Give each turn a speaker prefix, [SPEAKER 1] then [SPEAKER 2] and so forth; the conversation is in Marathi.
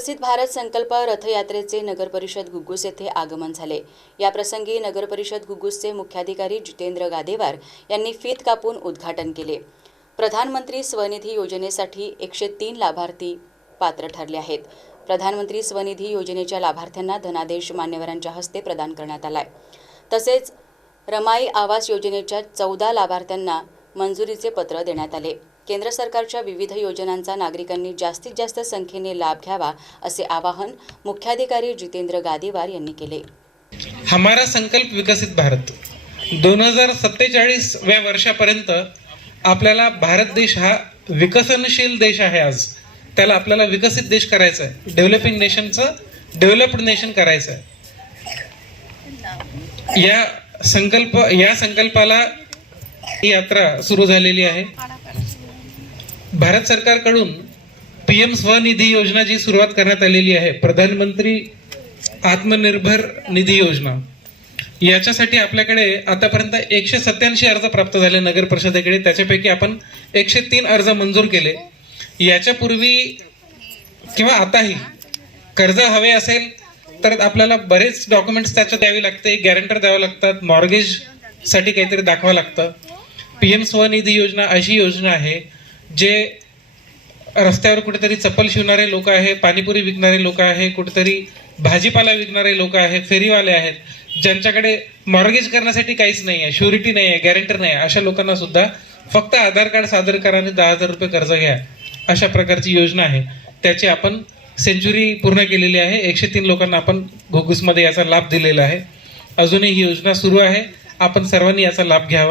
[SPEAKER 1] विकसित भारत संकल्प रथयात्रेचे नगरपरिषद घुग्गुस येथे आगमन झाले. याप्रसंगी नगरपरिषद घुग्गुसचे मुख्याधिकारी जितेंद्र गादेवार यांनी फीत कापून उद्घाटन केले. प्रधानमंत्री स्वनिधी योजनेसाठी एकशे तीन लाभार्थी पात्र ठरले आहेत. प्रधानमंत्री स्वनिधी योजनेच्या लाभार्थ्यांना धनादेश मान्यवरांच्या हस्ते प्रदान करण्यात आलाय. तसेच रमाई आवास योजनेच्या चौदा लाभार्थ्यांना मंजुरीचे पत्र देण्यात आले. केंद्र सरकारच्या विविध योजनांचा नागरिकांनी जास्तीत जास्त संख्येने लाभ घ्यावा असे आवाहन मुख्याधिकारी जितेंद्र गादेवार यांनी केले.
[SPEAKER 2] हमारा संकल्प विकसित भारत दोन हजार सत्तेचाळीसव्या वर्षापर्यंत आपल्याला भारत देश हा विकसनशील देश आहे आज. त्याला आपल्याला विकसित देश करायचा आहे डेव्हलपिंग नेशनचं डेव्हलप्ड नेशन करायचं आहे या संकल्प या संकल्पाला ही यात्रा सुरू झालेली आहे. भारत सरकारकडून पी एम स्वनिधी योजना जी सुरुवात करण्यात आलेली आहे. प्रधानमंत्री आत्मनिर्भर निधी योजना. याच्यासाठी आपल्याकडे आतापर्यंत एकशे सत्याऐंशी अर्ज प्राप्त झाले नगर परिषदेकडे. त्याच्यापैकी आपण एकशे तीन अर्ज मंजूर केले. याच्यापूर्वी किंवा आताही कर्ज हवे असेल तर आपल्याला बरेच डॉक्युमेंट्स त्याच्या द्यावी लागते. गॅरंटर द्यावं लागतात. मॉर्गेजसाठी काहीतरी दाखवावं लागतं. पी एम स्वनिधी योजना अशी योजना आहे. जे रस्त्यावर कुठेतरी चप्पल शिवणारे लोक आहे पाणीपुरी विकणारे लोक आहे कुठेतरी भाजीपाला विकणारे लोक आहे फेरीवाले आहेत ज्यांच्याकडे मॉर्गेज करण्यासाठी काहीच नाही आहे शुरिटी नाही आहे गॅरंटर नाही आहे अशा लोकांना सुद्धा फक्त आधार कार्ड सादर करा आणि दहा हजार रुपये कर्ज घ्या. अशा प्रकारची योजना आहे. त्याची आपण सेंचुरी पूर्ण केलेली आहे. एकशे तीन लोकांना आपण घोगुसमध्ये याचा लाभ दिलेला आहे. अजूनही ही योजना सुरू आहे. आपण सर्वांनी याचा लाभ घ्यावा.